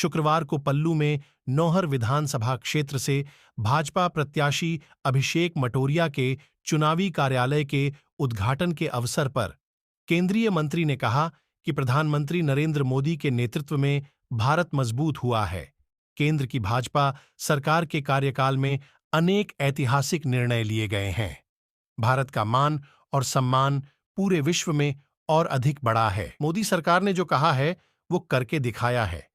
शुक्रवार को पल्लू में नौहर विधानसभा क्षेत्र से भाजपा प्रत्याशी अभिषेक मटोरिया के चुनावी कार्यालय के उद्घाटन के अवसर पर केंद्रीय मंत्री ने कहा कि प्रधानमंत्री नरेंद्र मोदी के नेतृत्व में भारत मजबूत हुआ है। केंद्र की भाजपा सरकार के कार्यकाल में अनेक ऐतिहासिक निर्णय लिए गए हैं। भारत का मान और सम्मान पूरे विश्व में और अधिक बढ़ा है। मोदी सरकार ने जो कहा है वो करके दिखाया है।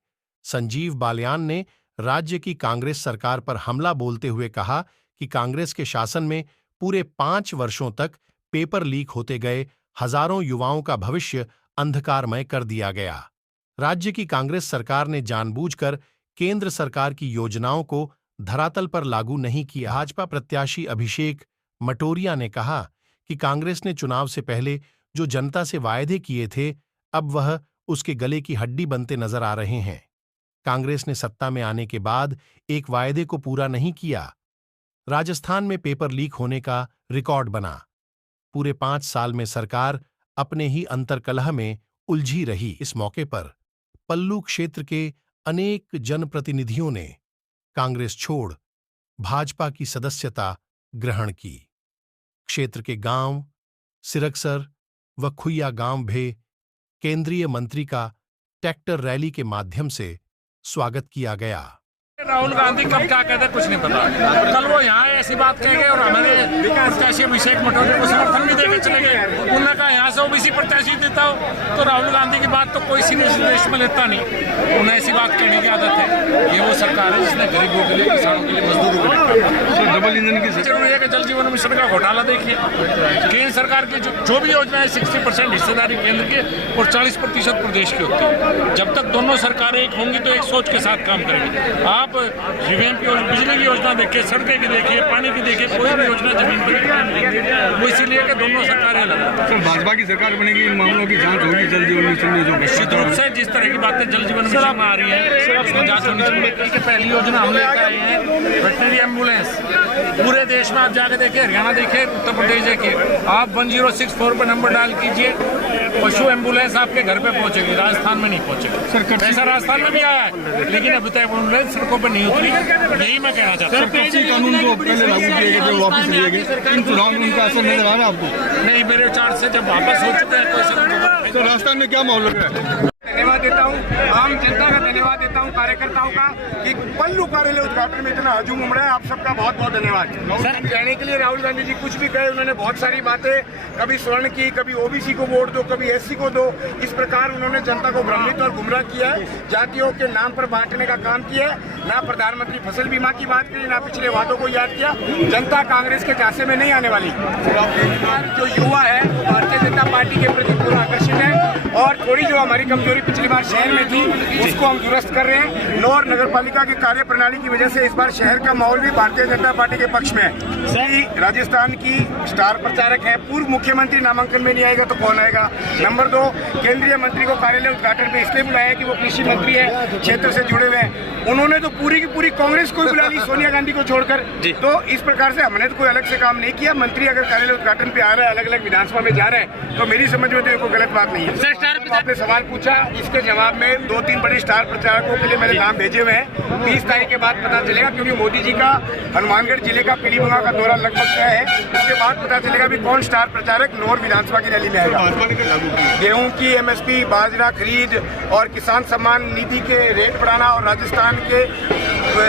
संजीव बालियान ने राज्य की कांग्रेस सरकार पर हमला बोलते हुए कहा कि कांग्रेस के शासन में पूरे 5 वर्षों तक पेपर लीक होते गए, हजारों युवाओं का भविष्य अंधकारमय कर दिया गया। राज्य की कांग्रेस सरकार ने जानबूझकर केंद्र सरकार की योजनाओं को धरातल पर लागू नहीं किया। भाजपा प्रत्याशी अभिषेक मटोरिया ने कहा कि कांग्रेस ने चुनाव से पहले जो जनता से वायदे किए थे, अब वह उसके गले की हड्डी बनते नजर आ रहे हैं। कांग्रेस ने सत्ता में आने के बाद एक वायदे को पूरा नहीं किया। राजस्थान में पेपर लीक होने का रिकॉर्ड बना। पूरे 5 साल में सरकार अपने ही अंतर्कलह में उलझी रही। इस मौके पर पल्लू क्षेत्र के अनेक जनप्रतिनिधियों ने कांग्रेस छोड़ भाजपा की सदस्यता ग्रहण की। क्षेत्र के गांव सिरकसर व खुइया गांव में केंद्रीय मंत्री का ट्रैक्टर रैली के माध्यम से स्वागत किया गया। राहुल गांधी कब क्या कहते कुछ नहीं पता। कल वो यहाँ ऐसी बात कह गए और हमारे प्रत्याशी अभिषेक मटोरिया को समर्थन भी देकर चले गए। उन्होंने कहा यहाँ से ओबीसी प्रत्याशी देता हो तो राहुल गांधी की बात तो कोई सीनियर देश में लेता नहीं। उन्हें ऐसी बात कहने की आदत है। ये वो सरकार है जिसने गरीबों के लिए, किसानों के लिए, मजदूरों के लिए डबल इंजन की जरूरी है कि जल जीवन मिशन का घोटाला देखिए। केंद्र सरकार की जो भी योजना है 60% हिस्सेदारी केंद्र की और 40% प्रदेश की होती है। जब तक दोनों सरकारें एक होंगी तो एक सोच के साथ काम करेंगी। आप जीवीएम की बिजली की योजना देखिए, सड़कें की देखिए, पानी की देखिए, कोई भी योजना जमीन पर वो इसीलिए कि दोनों सरकारें अलग। सर भाजपा की सरकार बनेगी, इन मामलों की जांच होगी जल जीवन मिशन में जो निश्चित रूप से जिस तरह की बातें जल जीवन मिशन में आ रही है उसमें जांच होनी चाहिए। पहली योजना हम लेकर आए हैं वेटनरी एम्बुलेंस। पूरे देश में आप जाकर देखिए, हरियाणा देखिए, उत्तर प्रदेश देखिए, आप 1064 पर नंबर डायल कीजिए, पशु एम्बुलेंस आपके घर पे पहुंचेगी। राजस्थान में नहीं पहुंचेगी। ऐसा राजस्थान में भी आया है लेकिन अभी तक एम्बुलेंस सड़कों पर नहीं उतरी। यही मैं कहना चाहता हूँ। कानून को पहले लागू किए गए, वापस लिए गए, इन चुनाव में उनका असर नजर आ रहा है आपको? नहीं, मेरे विचार से जब वापस हो चुके हैं तो राजस्थान में क्या माहौल है? धन्यवाद देता हूँ आम जनता का, धन्यवाद देता हूँ कार्यकर्ताओं का कि पल्लू कार्यालय उद्घाटन में इतना हजूम उमड़ा है। आप सबका बहुत बहुत धन्यवाद। सर कहने के लिए राहुल गांधी जी कुछ भी कहे, उन्होंने बहुत सारी बातें, कभी स्वर्ण की, कभी ओबीसी को वोट दो, कभी एससी को दो, इस प्रकार उन्होंने जनता को भ्रमित और गुमराह किया है। जातियों के नाम पर बांटने का काम किया है। ना प्रधानमंत्री फसल बीमा की बात करी, ना पिछले वादों को याद किया। जनता कांग्रेस के झांसे में नहीं आने वाली। जो युवा है भारतीय जनता पार्टी के प्रति पूरा आकर्षित है और थोड़ी जो हमारी कमजोरी पिछली बार शहर में थी उसको हम दुरुस्त कर रहे हैं। नौर नगर पालिका की कार्य प्रणाली की वजह से इस बार शहर का माहौल भी भारतीय जनता पार्टी के पक्ष में है। राजस्थान की स्टार प्रचारक है, पूर्व मुख्यमंत्री नामांकन में नहीं आएगा तो कौन आएगा? नंबर 2, केंद्रीय मंत्री को कार्यालय उद्घाटन पे इसलिए बुलाया कि वो कृषि मंत्री है, क्षेत्र से जुड़े हुए हैं। उन्होंने तो पूरी की पूरी कांग्रेस को बुला ली, सोनिया गांधी को छोड़कर। तो इस प्रकार से हमने तो कोई अलग से काम नहीं किया। मंत्री अगर कार्यालय उद्घाटन पे आ रहा है, अलग अलग विधानसभा में जा रहे हैं तो मेरी समझ में तो कोई गलत बात नहीं है। आपने सवाल पूछा, इसके जवाब में 2-3 बड़े स्टार प्रचारकों के लिए मैंने नाम भेजे हुए हैं। 20 तारीख के बाद पता चलेगा, क्योंकि मोदी जी का हनुमानगढ़ जिले का पीलीभंगा का दौरा लगभग तय है। उसके बाद पता चलेगा भी कौन स्टार प्रचारक नौर विधानसभा की रैली में आएगा। गेहूं की एमएसपी, बाजरा खरीद और किसान सम्मान निधि के रेट बढ़ाना और राजस्थान के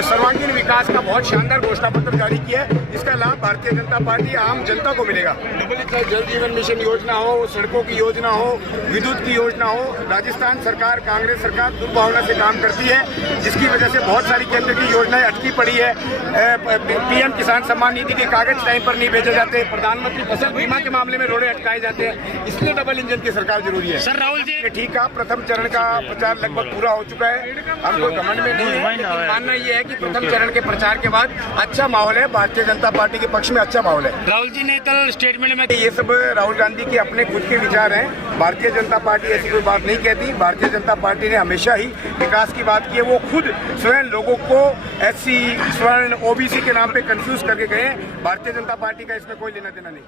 सर्वांगीण विकास का बहुत शानदार घोषणा पत्र जारी किया है। इसका लाभ भारतीय जनता पार्टी आम जनता को मिलेगा। जल जीवन मिशन योजना हो, सड़कों की योजना हो, विद्युत की योजना हो, राजस्थान सरकार, कांग्रेस सरकार दुर्भावना से काम करती है, जिसकी वजह से बहुत सारी केंद्र की योजनाएं अटकी पड़ी है। पीएम किसान सम्मान निधि के कागज टाइम पर नहीं भेजे जाते, प्रधानमंत्री फसल बीमा के मामले में रोड़े अटकाए जाते हैं। इसलिए डबल इंजन की सरकार जरूरी है। सर राहुल जी ठीक है, प्रथम चरण का प्रचार लगभग पूरा हो चुका है। हम कोई घमंड में नहीं है, मानना ये है कि प्रथम चरण के प्रचार के बाद अच्छा माहौल है, भारतीय जनता पार्टी के पक्ष में अच्छा माहौल है। राहुल जी ने कल स्टेटमेंट में ये सब राहुल गांधी के अपने खुद के विचार हैं। भारतीय जनता पार्टी ऐसी कोई बात नहीं कहती। भारतीय जनता पार्टी ने हमेशा ही विकास की बात की है। वो खुद स्वयं लोगों को एससी, स्वर्ण, ओबीसी के नाम पे कंफ्यूज करके गए। भारतीय जनता पार्टी का इसमें कोई लेना देना नहीं।